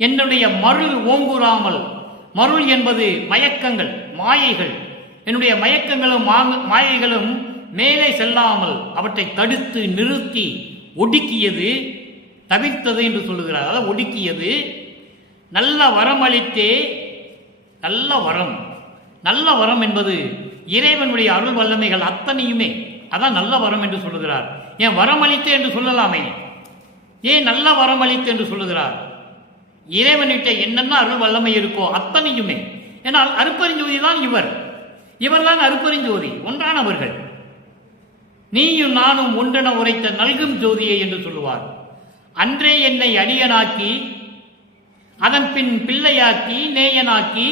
என்னுடைய மருள் ஓங்குறாமல், மருள் என்பது மயக்கங்கள், மாயைகள், என்னுடைய மயக்கங்களும் மாயைகளும் மேலே செல்லாமல் அவற்றை தடுத்து நிறுத்தி ஒடுக்கியது, தவிர்த்தது என்று சொல்லுகிறார். அதாவது ஒடுக்கியது. நல்ல வரம் அளித்தே, நல்ல வரம், நல்ல வரம் என்பது இறைவனுடைய அருள் வல்லமைகள் அத்தனையுமே, அதான் நல்ல வரம் என்று சொல்லுகிறார். ஏன் வரம் அளித்தே என்று சொல்லலாமே, ஏன் நல்ல வரம் அளித்து என்று சொல்லுகிறார்? இறைவனிட்ட என்னென்ன அருள் வல்லமை இருக்கோ அத்தனையுமே. ஏன்னால் அருட்பெருஞ்சோதி தான் இவர் தான் அருட்பெருஞ்சோதி, ஒன்றானவர்கள். நீயும் நானும் ஒன்றென உரைத்த நல்கும் ஜோதியை என்று சொல்லுவார். அன்றே என்னை அடியனாக்கி அதன் பின் பிள்ளையாக்கி நேயனாக்கி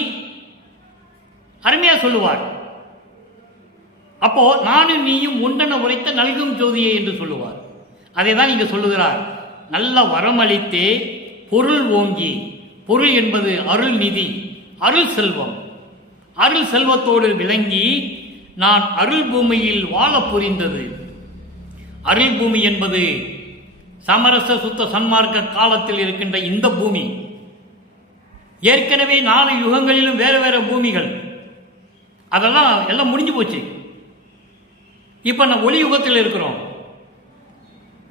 அருமையா சொல்லுவார். அப்போ நானும் நீயும் ஒன்றென உரைத்த நல்கும் ஜோதியை என்று சொல்லுவார். அதை தான் இங்கு சொல்லுகிறார். நல்ல வரமளித்தே பொருள் ஓங்கி, பொருள் என்பது அருள் நிதி, அருள் செல்வம், அருள் செல்வத்தோடு விளங்கி நான் அருள் பூமியில் வாழ புரிந்தது. அருள் பூமி என்பது சமரச சுத்த சன்மார்க்க காலத்தில் இருக்கின்ற இந்த பூமி. ஏற்கனவே 4 யுகங்களிலும் வேறு வேறு பூமிகள், அதெல்லாம் எல்லாம் முடிஞ்சு போச்சு. இப்ப நான் ஒளி யுகத்தில் இருக்கிறோம்.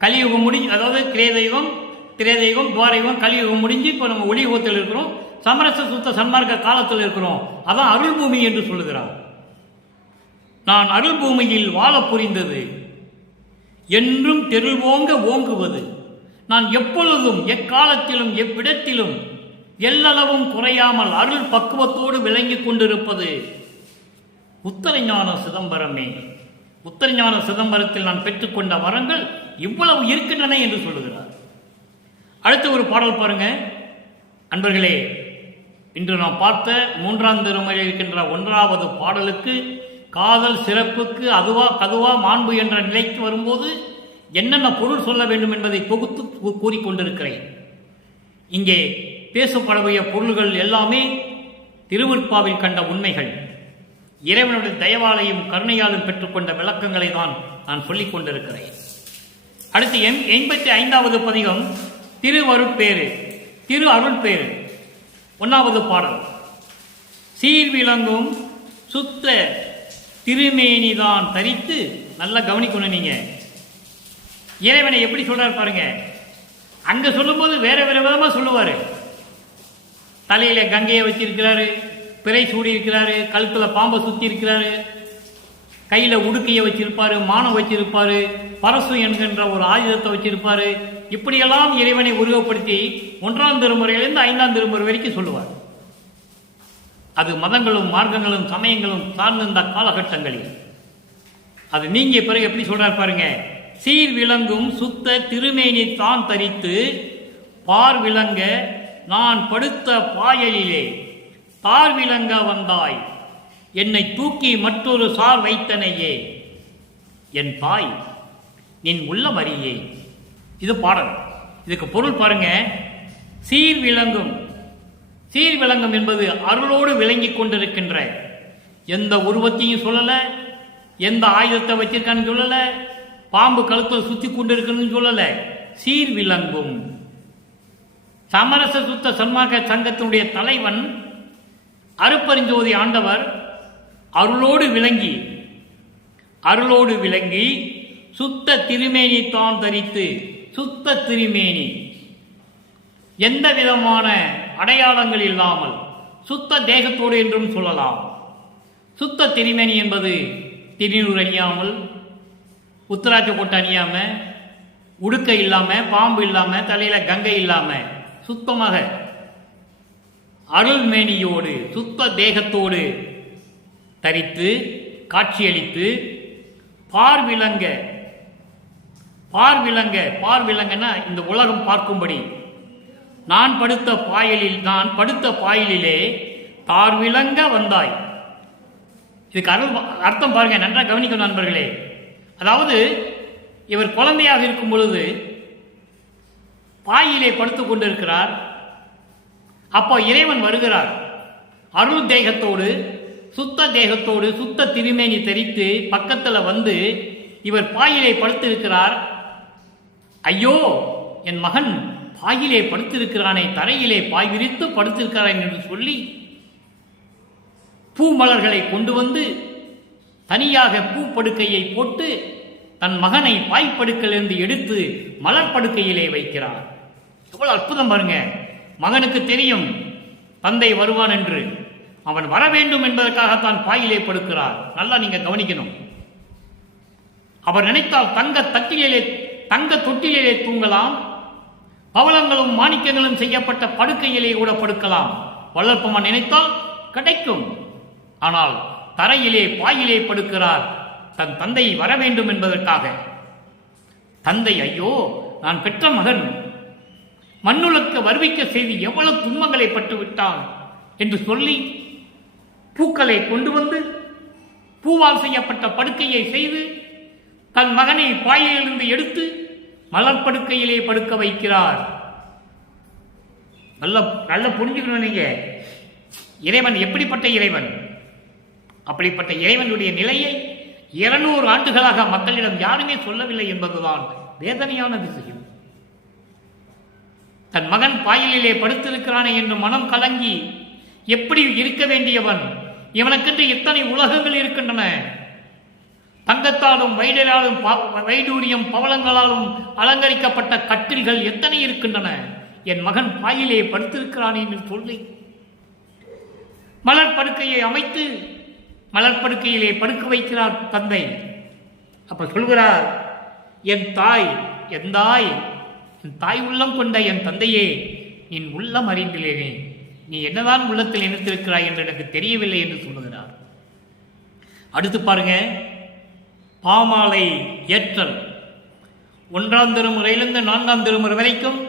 கலியுகம் முடிஞ்சு, அதாவது கிரேதயுகம், திரேதயுகம், துவாரயுகம், கலியுகம் முடிஞ்சு இப்போ நம்ம ஒளி யுகத்தில் இருக்கிறோம். சமரச சுத்த சன்மார்க்க காலத்தில் இருக்கிறோம். அதான் அருள் பூமி என்று சொல்லுகிறார். நான் அருள் பூமியில் வாழ புரிந்தது, என்றும் தெருவோங்க ஓங்குவது, நான் எப்பொழுதும் எக்காலத்திலும் எவ்விடத்திலும் எல்லளவும் குறையாமல் அருள் பக்குவத்தோடு விளங்கிக் கொண்டிருப்பது உத்தரஞான சிதம்பரமே. உத்தரஞான சிதம்பரத்தில் நான் பெற்றுக்கொண்ட வரங்கள் இவ்வளவு இருக்கின்றன என்று சொல்லுகிறார். அடுத்த ஒரு பாடல் பாருங்க அன்பர்களே. இன்று நாம் பார்த்த 3ஆம் திருமுறையில் இருக்கின்ற 1வது பாடலுக்கு காதல் சிறப்புக்கு கதுவா மாண்பு என்ற நிலைக்கு வரும்போது என்னென்ன பொருள் சொல்ல வேண்டும் என்பதை தொகுத்து கூறிக்கொண்டிருக்கிறேன். இங்கே பேசப்படக்கூடிய பொருள்கள் எல்லாமே திருவிற்பாவில் கண்ட உண்மைகள், இறைவனுடைய தயவாலையும் கருணையாலும் பெற்றுக்கொண்ட விளக்கங்களை தான் நான் சொல்லிக் கொண்டிருக்கிறேன். அடுத்து 85வது பதிகம் திருவருட்பேறு, திரு அருள்பேறு, 1வது பாடல். சீர் விளங்கும் சுத்த திருமேனிதான் தரித்து, நல்லா கவனிக்கணும் நீங்க. இறைவனை எப்படி சொல்றார் பாருங்க. அங்க சொல்லும்போது வேற வேற விதமா சொல்லுவாரு. தலையில கங்கையை வச்சிருக்கிறாரு, பிறை சூடி இருக்கிறாரு, கழுத்துல பாம்பை சுத்தி இருக்கிறாரு, கையில உடுக்கையை வச்சிருப்பாரு, மானம் வச்சிருப்பாரு, பரசு என்கின்ற ஒரு ஆயுதத்தை வச்சிருப்பாரு. இப்படியெல்லாம் இறைவனை உருவப்படுத்தி 1ஆம் திருமுறையிலிருந்து 5ஆம் திருமுறை வரைக்கும் சொல்லுவார். அது மதங்களும் மார்க்கங்களும் சமயங்களும் சார்ந்த இந்த காலகட்டங்களில். அது நீங்க பிறகு எப்படி சொல்றார் பாருங்க. சீர் விளங்கும் சுத்த திருமேனி தான் தரித்து பார் விளங்க நான் படுத்த பாயலிலே தார் விளங்க வந்தாய், என்னை தூக்கி மற்றொரு சார் வைத்தனையே, என் தாய் நின் உள்ளம் அறியே. இது பாடல். இதுக்கு பொருள் பாருங்க. சீர் விளங்கும், சீர் விளங்கும் என்பது அருளோடு விளங்கிக் கொண்டிருக்கின்ற, எந்த உருவத்தையும் சொல்லல, எந்த ஆயுதத்தை வச்சிருக்கான்னு சொல்லல, பாம்பு கழுத்தில் சுத்தி கொண்டிருக்கணும்னு சொல்லல. சீர் விளங்கும் சமரச சுத்த சன்மார்க்க சங்கத்தினுடைய தலைவன் அருட்பெருஞ்சோதி ஆண்டவர் அருளோடு விளங்கி சுத்த திருமேனி தான் தரித்து, சுத்த திருமேனி, எந்த விதமான அடையாளங்கள் இல்லாமல் சுத்த தேகத்தோடு என்றும் சொல்லலாம். சுத்த திருமேனி என்பது திருநூறு அணியாமல், உத்தராட்ச கொட்டை அணியாமல், உடுக்கை இல்லாமல், பாம்பு இல்லாமல், தலையில் கங்கை இல்லாமல் சுத்தமாக அருள்மேனியோடு சுத்த தேகத்தோடு தரித்து காட்சியளித்து பார்விலங்கன்னா இந்த உலகம் பார்க்கும்படி நான் படுத்த பாயலிலே பார்விலங்க வந்தாய். இதுக்கு அர்த்தம் பாருங்க, நன்றாக கவனிக்கும் நண்பர்களே. அதாவது இவர் குழந்தையாக இருக்கும் பொழுது பாயிலே படுத்துக் கொண்டிருக்கிறார். அப்போ இறைவன் வருகிறார். அருள் தேகத்தோடு சுத்த தேகத்தோடு சுத்த திருமேனி தரித்து பக்கத்தில் வந்து இவர் பாயிலே படுத்திருக்கிறார். ஐயோ, என் மகன் பாயிலே படுத்திருக்கிறானே, தரையிலே பாய் விரித்து படுத்திருக்கிறான் என்று சொல்லி பூ மலர்களை கொண்டு வந்து தனியாக பூ படுக்கையை போட்டு தன் மகனை பாய்ப்படுக்கையிலிருந்து எடுத்து மலர் படுக்கையிலே வைக்கிறார். எவ்வளவு அற்புதம் பாருங்க. மகனுக்கு தெரியும் தந்தை வருவான் என்று. அவன் வர வேண்டும் என்பதற்காகத்தான் பாயிலே படுக்கிறார். நல்லா நீங்க கவனிக்கணும். அவர் நினைத்தால் தங்க தொட்டிலே தூங்கலாம், பவளங்களும் மாணிக்கங்களும் செய்யப்பட்ட படுக்கையிலே கூட படுக்கலாம். வளர்ப்பவன் நினைத்தால் கிடைக்கும். ஆனால் தரையிலே பாயிலே படுக்கிறார், தன் தந்தை வர வேண்டும் என்பதற்காக. தந்தை, ஐயோ, நான் பெற்ற மகன் மண்ணுலக்கு வருவிக்க செய்து எவ்வளவு துன்பங்களை பட்டு விட்டான் என்று சொல்லி பூக்களை கொண்டு வந்து பூவால் செய்யப்பட்ட படுக்கையை செய்து தன் மகனை பாயிலிருந்து எடுத்து மலர் படுக்கையிலே படுக்க வைக்கிறார். நல்ல புரிஞ்சுக்கணும் நீங்க. இறைவன் எப்படிப்பட்ட இறைவன்? அப்படிப்பட்ட இறைவனுடைய நிலையை 200 ஆண்டுகளாக மக்களிடம் யாருமே சொல்லவில்லை என்பதுதான் வேதனையான விஷயம். தன் மகன் பாயிலே படுத்திருக்கிறானே என்று மனம் கலங்கி எப்படி இருக்க வேண்டியவன், இவனுக்கென்று எத்தனை உலகங்கள் இருக்கின்றன. தங்கத்தாலும் வைடூரியம் பவளங்களாலும் அலங்கரிக்கப்பட்ட கட்டில்கள் எத்தனை இருக்கின்றன. என் மகன் பாயிலே படுத்திருக்கிறான் என்று சொல்லி மலர் படுக்கையை அமைத்து மலர் படுக்கையிலே படுக்க வைக்கிறார் தந்தை. அப்ப சொல்கிறார், என் தாய் உள்ளம் கொண்ட என் தந்தையே, என் உள்ளம் அறிந்திலேனே, நீ என்னதான் உள்ளத்தில் நினைத்திருக்கிறாய் என்று எனக்கு தெரியவில்லை என்று சொல்லுகிறார். அடுத்து பாருங்க, பாமாலை ஏற்றல். 1ஆம் திருமுறையிலிருந்து 4ஆம் திருமுறை வரைக்கும்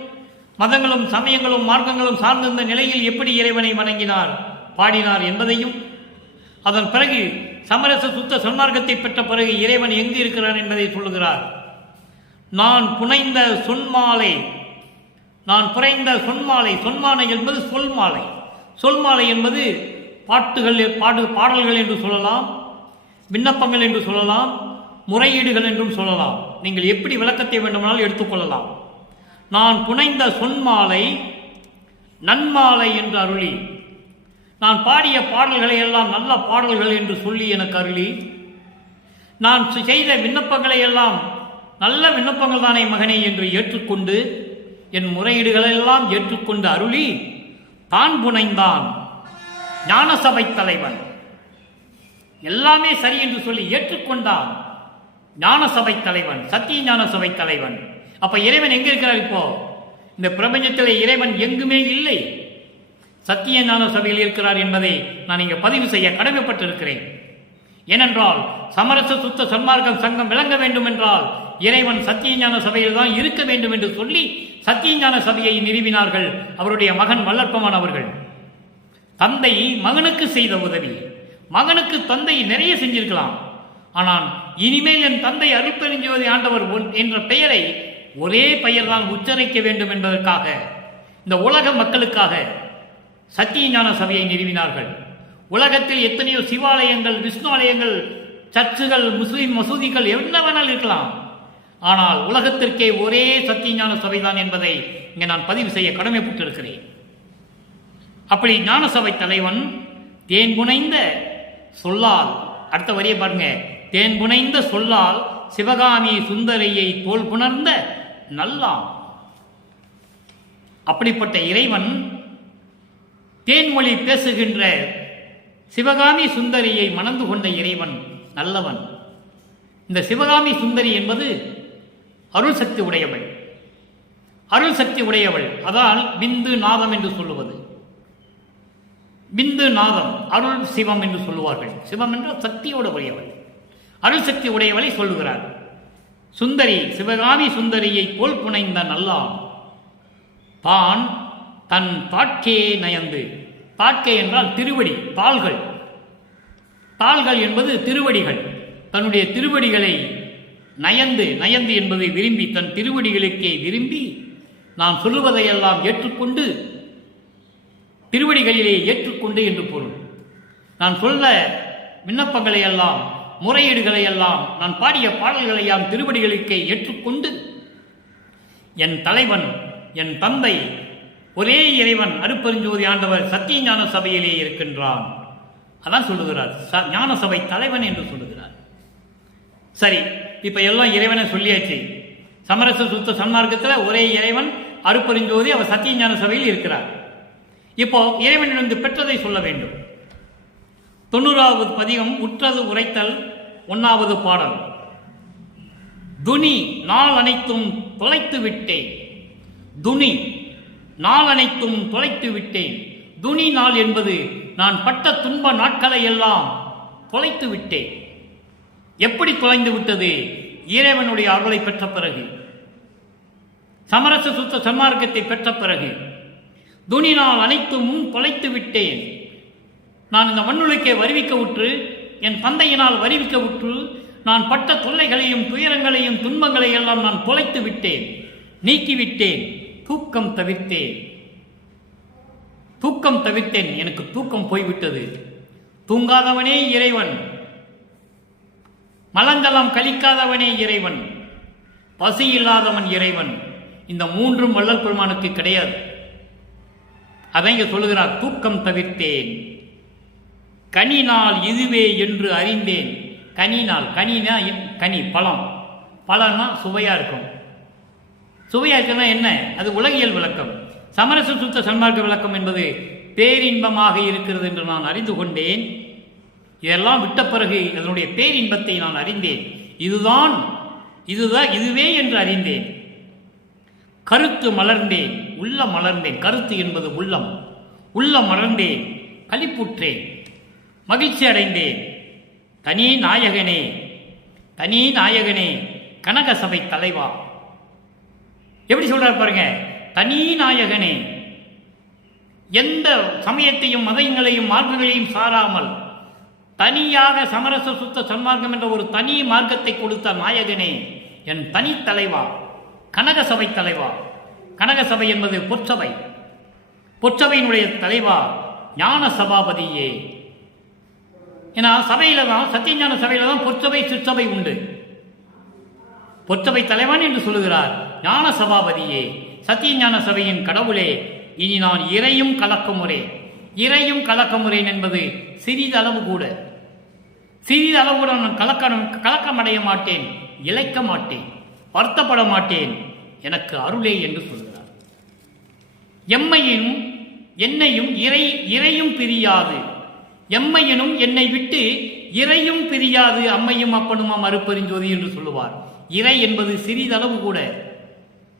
மதங்களும் சமயங்களும் மார்க்கங்களும் சார்ந்திருந்த நிலையில் எப்படி இறைவனை வணங்கினார், பாடினார் என்பதையும், அதன் பிறகு சமரச சுத்த சன்மார்க்கத்தை பெற்ற பிறகு இறைவன் எங்கு இருக்கிறான் என்பதை சொல்லுகிறார். நான் புனைந்த சொன்மாலை, சொன்மாலை என்பது சொல்மாலை என்பது பாடல்கள் என்று சொல்லலாம், விண்ணப்பங்கள் என்று சொல்லலாம், முறையீடுகள் என்றும் சொல்லலாம். நீங்கள் எப்படி விளக்கத்தை வேண்டுமானால் எடுத்துக்கொள்ளலாம். நான் புனைந்த சொன்மாலை நன்மாலை என்று அருளி, நான் பாடிய பாடல்களை எல்லாம் நல்ல பாடல்கள் என்று சொல்லி எனக்கு அருளி, நான் செய்த விண்ணப்பங்களை எல்லாம் நல்ல விண்ணப்பங்கள் தானே மகனே என்று ஏற்றுக்கொண்டு என் முறையீடுகளெல்லாம் ஏற்றுக்கொண்டு அருளி தான் புனைந்தான் ஞான சபை தலைவன். எல்லாமே சரி என்று சொல்லி ஏற்றுக்கொண்டான் ஞான சபை தலைவன், சத்திய ஞான சபை தலைவன். அப்ப இறைவன் எங்க இருக்கிறார்? இப்போ இந்த பிரபஞ்சத்திலே இறைவன் எங்குமே இல்லை, சத்திய ஞான சபையில் இருக்கிறார் என்பதை நான் இங்கே பதிவு செய்ய கடமைப்பட்டிருக்கிறேன். ஏனென்றால் சமரச சுத்த சன்மார்க்கம் சங்கம் விளங்க வேண்டும் என்றால் இறைவன் சத்திய ஞான சபையில் தான் இருக்க வேண்டும் என்று சொல்லி சத்திய ஞான சபையை நிறுவினார்கள் அவருடைய மகன் வல்லற்பமான் அவர்கள். தந்தை மகனுக்கு செய்த உதவி, மகனுக்கு தந்தை நிறைய செஞ்சிருக்கலாம். ஆனால் இனிமேல் என் தந்தை அருட்பெருஞ்சோதி ஆண்டவர் என்ற பெயரை ஒரே பெயர் தான் உச்சரிக்க வேண்டும் என்பதற்காக இந்த உலக மக்களுக்காக சத்திய ஞான சபையை நிறுவினார்கள். உலகத்தில் எத்தனையோ சிவாலயங்கள், விஷ்ணு ஆலயங்கள், சர்ச்சுகள், முஸ்லிம் மசூதிகள் என்ன வேணாலும் இருக்கலாம். ஆனால் உலகத்திற்கே ஒரே சத்திய ஞான சபைதான் என்பதை இங்கே நான் பதிவு செய்ய கடமைப்பட்டிருக்கிறேன். அப்படி ஞான சபை தலைவன் தேன் புனைந்த சொல்லால், அடுத்த வரியை பாருங்க, தேன் புனைந்த சொல்லால் சிவகாமி சுந்தரியை தோல் புணர்ந்த நல்லாம். அப்படிப்பட்ட இறைவன் தேன்மொழி பேசுகின்ற சிவகாமி சுந்தரியை மணந்து கொண்ட இறைவன் நல்லவன். இந்த சிவகாமி சுந்தரி என்பது அருள் சக்தி உடையவள். அருள் சக்தி உடையவள் அதால் பிந்து நாதம் என்று சொல்லுவது. பிந்து நாதம் அருள் சிவம் என்று சொல்லுவார்கள். சிவம் என்ற சக்தியோடு உடையவள், அருள் சக்தி உடையவளை சொல்லுகிறார். சுந்தரி சிவகாமி சுந்தரியை போல் புனைந்த நல்லான் தான் தன் தாட்கே நயந்து. தாட்கை என்றால் திருவடி, தாள்கள். தாள்கள் என்பது திருவடிகள். தன்னுடைய திருவடிகளை நயந்து, நயந்து என்பதை விரும்பி, தன் திருவடிகளுக்கே விரும்பி நான் சொல்லுவதையெல்லாம் ஏற்றுக்கொண்டு, திருவடிகளிலே ஏற்றுக்கொண்டு என்று பொருள். நான் சொல்ல விண்ணப்பங்களை எல்லாம், முறையீடுகளை எல்லாம், நான் பாடிய பாடல்களையாம் திருவடிகளுக்கே ஏற்றுக்கொண்டு என் தலைவன், என் தந்தை, ஒரே இறைவன் அருட்பெருஞ்சோதி ஆண்டவர் சத்திய ஞான சபையிலே இருக்கின்றான். அதான் சொல்லுகிறார், ஞான சபை தலைவன் என்று சொல்லுகிறார். சரி, இப்ப எல்லாம் இறைவனை சொல்லியாச்சு. சமரச சுத்த சன்மார்க்கத்தில் ஒரே இறைவன் அருட்பெருஞ்சோதி, அவர் சத்திய ஞான சபையில் இருக்கிறார். இப்போ இறைவனிலிருந்து பெற்றதை சொல்ல வேண்டும். 90வது பதிகம் உற்றது உரைத்தல் 1வது பாடல். துனி நாள் அனைத்தும் தொலைத்து விட்டேன். துனி நாள் அனைத்தும் தொலைத்து விட்டேன். துனி நாள் என்பது நான் பட்ட துன்ப நாட்களை எல்லாம் தொலைத்து விட்டேன். எப்படி தொலைந்து விட்டது? இறைவனுடைய அருளை பெற்ற பிறகு, சமரச சுத்த சன்மார்க்கத்தை பெற்ற பிறகு. துனி நாள் அனைத்தும் தொலைத்து விட்டேன். நான் இந்த மண்ணுலகே வருவிக்க உற்று, என் தந்தையினால் வருவிக்க உற்று, நான் பட்ட தொல்லைகளையும் துயரங்களையும் துன்பங்களை எல்லாம் நான் தொலைத்து விட்டேன், நீக்கிவிட்டேன். தூக்கம் தவிர்த்தேன். தூக்கம் தவிர்த்தேன். எனக்கு தூக்கம் போய்விட்டது. தூங்காதவனே இறைவன், மலங்கலாம் கழிக்காதவனே இறைவன், பசி இல்லாதவன் இறைவன். இந்த மூன்றும் வள்ளல் பெருமானுக்கு கிடையாது. அதை இங்க சொல்லுகிறார், தூக்கம் தவிர்த்தேன். கனி நாள் இதுவே என்று அறிந்தேன். கனி நாள், கனினா கனி, பழம். பழம்னா சுவையா இருக்கும். சுவையா இருக்குன்னா என்ன? அது உலகியல் விளக்கம். சமரச சுத்த சன்மார்க்க விளக்கம் என்பது பேரின்பமாக இருக்கிறது என்று நான் அறிந்து கொண்டேன். இதெல்லாம் விட்ட பிறகு அதனுடைய பேரின்பத்தை நான் அறிந்தேன். இதுவே என்று அறிந்தேன். கருத்து மலர்ந்தேன், உள்ள மலர்ந்தேன். கருத்து என்பது உள்ளம். உள்ள மலர்ந்தேன், களிப்புற்றேன், மகிழ்ச்சி அடைந்தேன். தனி நாயகனே, தனி நாயகனே, கனக சபை தலைவா. எப்படி சொல்றார் பாருங்க, தனி நாயகனே. எந்த சமயத்தையும் மதங்களையும் மார்க்கங்களையும் சாராமல் தனியாக சமரச சுத்த சன்மார்க்கம் என்ற ஒரு தனி மார்க்கத்தை கொடுத்த நாயகனே, என் தனி தலைவா, கனக சபை தலைவா. கனக சபை என்பது பொற்சபை. பொற்சபையினுடைய தலைவா, ஞான சபாபதியே. ஏன்னா சபையில தான், சத்தியஞான சபையில தான் பொற்சபை சிற்சபை உண்டு. பொற்சபை தலைவன் என்று சொல்லுகிறார். ஞான சபாபதியே, சத்தியஞான சபையின் கடவுளே, இனி நான் இறையும் கலக்கமுறை. இறையும் கலக்கமுறேன் என்பது சிறிதளவு கூட, சிறிதளவு கூட நான் கலக்கமடைய மாட்டேன், இழைக்க மாட்டேன், வருத்தப்பட மாட்டேன். எனக்கு அருளே என்று சொல்கிறார். எம்மையும் என்னையும் இறையும் பிரியாது. எம்மையனும் என்னை விட்டு இறையும் பிரியாது. அம்மையும் அப்பனும் அருட்பெருஞ்சோதி என்று சொல்லுவார். இறை என்பது சிறிதளவு கூட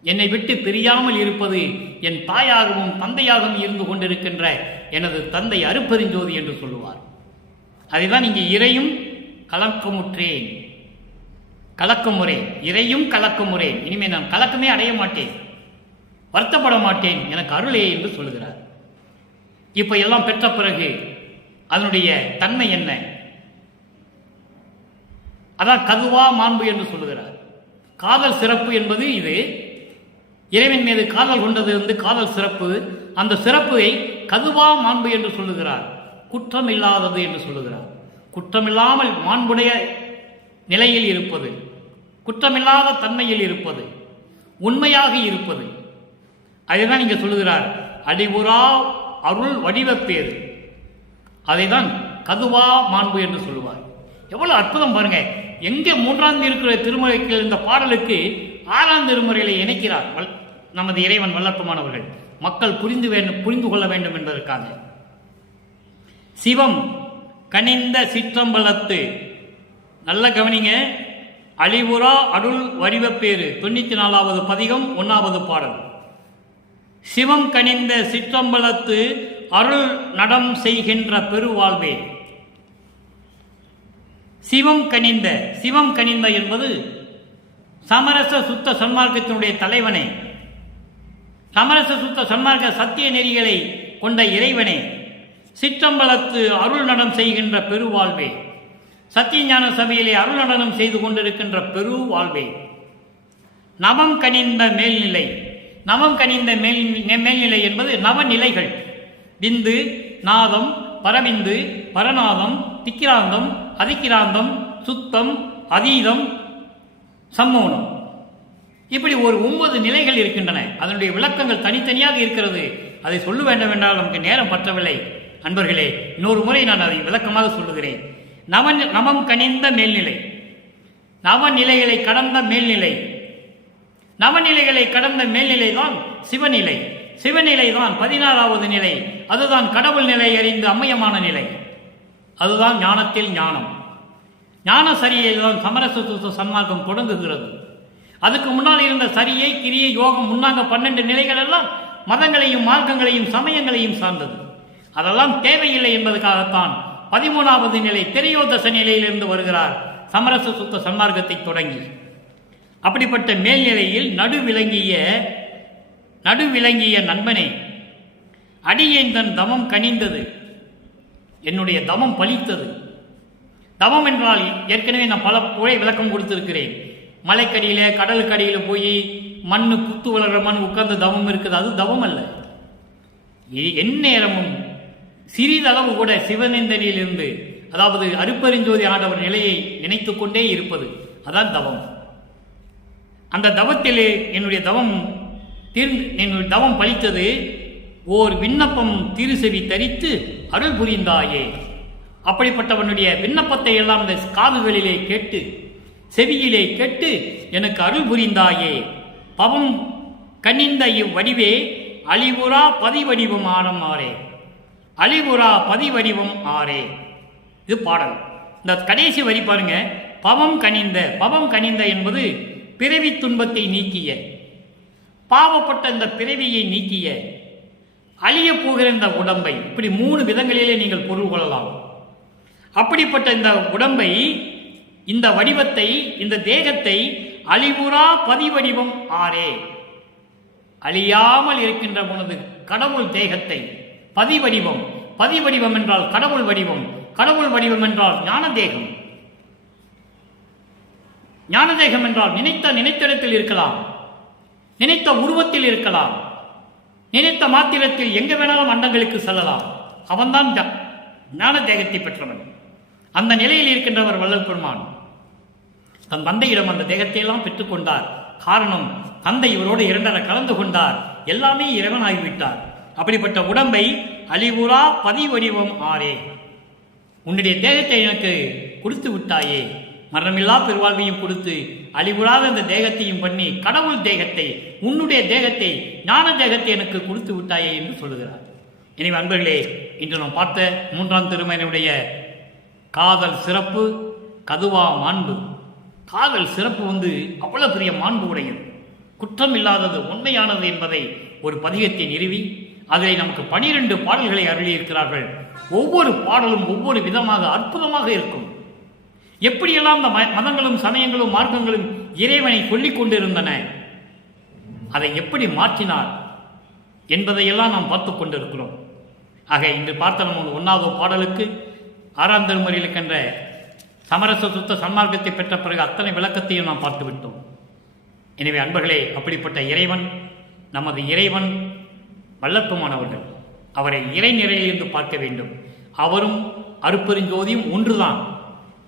என்னை விட்டு பிரியாமல் இருப்பது என் தாயாகவும் தந்தையாகவும் இருந்து கொண்டிருக்கின்ற எனது தந்தை அருட்பெருஞ்சோதி என்று சொல்லுவார். அதைதான் இங்கே இறையும் கலக்கமுற்றேன், கலக்கமுறை. இறையும் கலக்கமுறேன். இனிமேல் நான் கலக்கமே அடைய மாட்டேன், வருத்தப்பட மாட்டேன், எனக்கு அருளே என்று சொல்லுகிறார். இப்ப எல்லாம் பெற்ற பிறகு அதனுடைய தன்மை என்ன? அதான் கதுவா மாண்பு என்று சொல்லுகிறார். காதல் சிறப்பு என்பது இது. இறைவன் மீது காதல் கொண்டது வந்து காதல் சிறப்பு. அந்த சிறப்பை கதுவா மாண்பு என்று சொல்லுகிறார். குற்றம் இல்லாதது என்று சொல்லுகிறார். குற்றமில்லாமல் மாண்புடைய நிலையில் இருப்பது, குற்றமில்லாத தன்மையில் இருப்பது, உண்மையாக இருப்பது. அதைதான் இங்கே சொல்லுகிறார். அடிவுரா அருள் வடிவப்பேறு. அதைதான் கதுவா மாண்பு என்று சொல்லுவார். எவ்வளவு அற்புதம் பாருங்க. எங்கே 3ஆம் இருக்கிற திருமுறைக்கு இந்த பாடலுக்கு 6ஆம் திருமுறையில இணைக்கிறார் நமது இறைவன் வல்லற்பமானவர்கள். மக்கள் புரிந்து கொள்ள வேண்டும் என்பதற்காக. சிவம் கனிந்த சிற்றம்பலத்து, நல்ல கவனிங்க, அழிவுறா அருள் வடிவப்பேறு 94வது பதிகம் 1வது பாடல். சிவம் கனிந்த சிற்றம்பலத்து அருள் நடம் செய்கின்ற பெருவாழ்வே. சிவம் கனிந்த என்பது சமரச சுத்த சன்மார்க்கத்தினுடைய தலைவனே, சமரச சுத்த சன்மார்க்க சத்திய நெறிகளை கொண்ட இறைவனே, சிற்றம்பலத்து அருள் நடம் செய்கின்ற பெருவாழ்வே, சத்திய ஞான சபையிலே அருள் நடனம் செய்து கொண்டிருக்கின்ற பெருவாழ்வே, நவம் கனிந்த மேல்நிலை. நவம் கனிந்த மேல்நிலை என்பது நவநிலைகள்: விந்து, நாதம், பரவிந்து, பரநாதம், திக்கிராந்தம், அதிக்கிராந்தம், சுத்தம், அதீதம், சம்மோனம். இப்படி ஒரு 9 நிலைகள் இருக்கின்றன. அதனுடைய விளக்கங்கள் தனித்தனியாக இருக்கிறது. அதை சொல்ல வேண்டும் என்றால் நமக்கு நேரம் பற்றவில்லை. அன்பர்களே, இன்னொரு முறை நான் அதை விளக்கமாக சொல்லுகிறேன். நவம் கனிந்த மேல்நிலை, நவநிலைகளை கடந்த மேல்நிலை. நவநிலைகளை கடந்த மேல்நிலை தான் சிவநிலை. சிவநிலை தான் 16வது நிலை. அதுதான் கடவுள் நிலை அறிந்து அம்மையமான நிலை. அதுதான் ஞானத்தில் ஞானம். ஞான சரியில் தான் சமரச சுத்த சன்மார்க்கம் தொடங்குகிறது. அதுக்கு முன்னால் இருந்த சரியை, கிரியை, யோகம், முன்னாங்க 12 நிலைகள் எல்லாம் மதங்களையும் மார்க்கங்களையும் சமயங்களையும் சார்ந்தது. அதெல்லாம் தேவையில்லை என்பதற்காகத்தான் 13வது நிலை திரையோதச நிலையிலிருந்து வருகிறார் சமரச சுத்த சன்மார்க்கத்தை தொடங்கி. அப்படிப்பட்ட மேல்நிலையில் நடுவிளங்கிய நண்பனே, அடியேன் தன் தவம் கனிந்தது, என்னுடைய தவம் பலித்தது. தவம் என்றால் ஏற்கனவே நான் பல புரை விளக்கம் கொடுத்திருக்கிறேன். மலைக்கடியில கடலுக்கடியில் போய் மண்ணு புத்து வளர்ற மண் உட்கார்ந்து தவம் இருக்குது, அது தவம் அல்ல. எந்நேரமும் சிறிதளவு கூட சிவனிந்தனிலிருந்து, அதாவது அருப்பெருஞ்சோதி ஆண்டவர் நிலையை நினைத்து கொண்டே இருப்பது, அதான் தவம். அந்த தவத்திலே என்னுடைய தவம் பலித்தது. ஓர் விண்ணப்பம் திருசெவி தரித்து அருள் புரிந்தாயே. அப்படிப்பட்டவனுடைய விண்ணப்பத்தை எல்லாம் இந்த காதுகளிலே கேட்டு, செவியிலே கேட்டு எனக்கு அருள் புரிந்தாயே. பவம் கனிந்த இவ்வடிவே அழிவுறா பதிவடிவம் ஆரம் ஆரே. அழிவுறா பதிவடிவம் ஆரே. இது பாடல். இந்த கடைசி வரி பாருங்க. பவம் கனிந்த என்பது பிறவி துன்பத்தை நீக்கிய, பாவப்பட்ட இந்த பிறவியை நீக்கிய, அழிய போகிற இந்த உடம்பை, இப்படி 3 விதங்களிலே நீங்கள் பொருள் கொள்ளலாம். அப்படிப்பட்ட இந்த உடம்பை, இந்த வடிவத்தை, இந்த தேகத்தை அழிவுறா பதிவடிவம் ஆரே, அழியாமல் இருக்கின்ற பொழுது கடவுள் தேகத்தை பதிவடிவம் என்றால் கடவுள் வடிவம், கடவுள் வடிவம் என்றால் ஞான தேகம். ஞான தேகம் என்றால் நினைத்த இடத்தில் இருக்கலாம், நினைத்த உருவத்தில் இருக்கலாம், நினைத்த மாத்திரத்தில் எங்க வேணாலும் அண்டங்களுக்கு செல்லலாம். அவன்தான் ஞான தேகத்தை பெற்றவன். அந்த நிலையில் இருக்கின்றவர் வள்ளல் பெருமான் தன் தந்தையிடம் அந்த தேகத்தை எல்லாம் பெற்றுக்கொண்டார். காரணம், தந்தை இவரோடு 2 கலந்து கொண்டார். எல்லாமே இறைவனாகிவிட்டார். அப்படிப்பட்ட உடம்பை அழிவுறா பதிவடிவம் ஆரே, உன்னுடைய தேகத்தை எனக்கு கொடுத்து விட்டாயே. மரணமில்லா பெருவாழ்வையும் கொடுத்து அழிவுறாத இந்த தேகத்தையும் பண்ணி கடவுள் தேகத்தை, உன்னுடைய தேகத்தை, ஞான தேகத்தை எனக்கு கொடுத்து விட்டாயே என்று சொல்லுகிறார். எனவே அன்பர்களே, இன்று நாம் பார்த்த 3ஆம் திருமகனுடைய காதல் சிறப்பு, கதுவா மாண்பு. காதல் சிறப்பு அவ்வளவு பெரிய மாண்பு உடையது, குற்றம் இல்லாதது, உண்மையானது என்பதை ஒரு பதிகத்தை நிறுவி அதில் நமக்கு 12 பாடல்களை அருளியிருக்கிறார்கள். ஒவ்வொரு பாடலும் ஒவ்வொரு விதமாக அற்புதமாக இருக்கும். எப்படியெல்லாம் இந்த மதங்களும் சமயங்களும் மார்க்கங்களும் இறைவனை சொல்லிக் கொண்டிருந்தன, அதை எப்படி மாற்றினார் என்பதையெல்லாம் நாம் பார்த்து கொண்டிருக்கிறோம். ஆக இன்று பார்த்த நம்ம 1வது பாடலுக்கு 6ஆம் திருமுறையில் இருக்கின்ற சமரச சுத்த சன்மார்க்கத்தை பெற்ற பிறகு அத்தனை விளக்கத்தையும் நாம் பார்த்து விட்டோம். எனவே அன்பர்களே, அப்படிப்பட்ட இறைவன், நமது இறைவன் வல்லப்பமானவர்கள். அவரை இறைநிலையிலிருந்து பார்க்க வேண்டும். அவரும் அருப்பெருஞ்சோதியும் ஒன்றுதான்.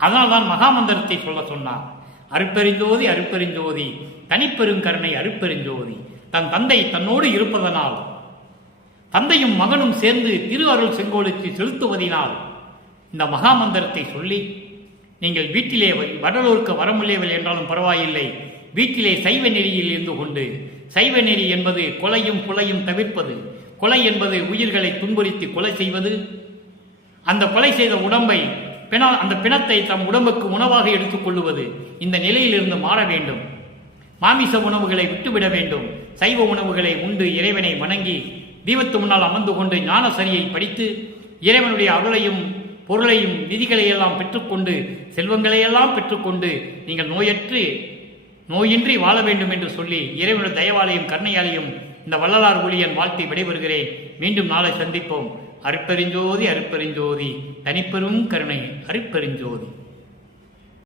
அதனால்தான் மகாமந்திரத்தை சொல்ல சொன்னார். அருப்பெருஞ்சோதி அருப்பெருஞ்சோதி தனிப்பெருங்கருணை அருப்பெருஞ்சோதி. தன் தந்தை தன்னோடு இருப்பதனால், தந்தையும் மகனும் சேர்ந்து திரு அருள் செங்கோலுக்கு செலுத்துவதினால் இந்த மகாமந்திரத்தை சொல்லி, நீங்கள் வீட்டிலே வடலூருக்கு வர முடியவில்லை என்றாலும் பரவாயில்லை, வீட்டிலே சைவ நெறியில் இருந்து கொண்டு சைவ நெறி என்பது கொலையும் புலையும் தவிர்ப்பது. கொலை என்பது உயிர்களை துன்புறுத்தி கொலை செய்வது. அந்த கொலை செய்த உடம்பை அந்த பிணத்தை தம் உடம்புக்கு உணவாக எடுத்துக்கொள்ளுவது. இந்த நிலையிலிருந்து மாற வேண்டும். மாமிச உணவுகளை விட்டுவிட வேண்டும். சைவ உணவுகளை உண்டு இறைவனை வணங்கி தீபத்து முன்னால் அமர்ந்து கொண்டு ஞான சரியை படித்து இறைவனுடைய அருளையும் பொருளையும் நிதிகளையெல்லாம் பெற்றுக்கொண்டு செல்வங்களையெல்லாம் பெற்றுக்கொண்டு நீங்கள் நோயின்றி வாழ வேண்டும் என்று சொல்லி இறைவனுடைய தயவாலையும் கருணையாலையும் இந்த வள்ளலார் ஊழியன் வாழ்த்தி விடைபெறுகிறேன். மீண்டும் நாளை சந்திப்போம். அருட்பெருஞ்சோதி அருட்பெருஞ்சோதி தனிப்பெரும் கருணை அருட்பெருஞ்சோதி.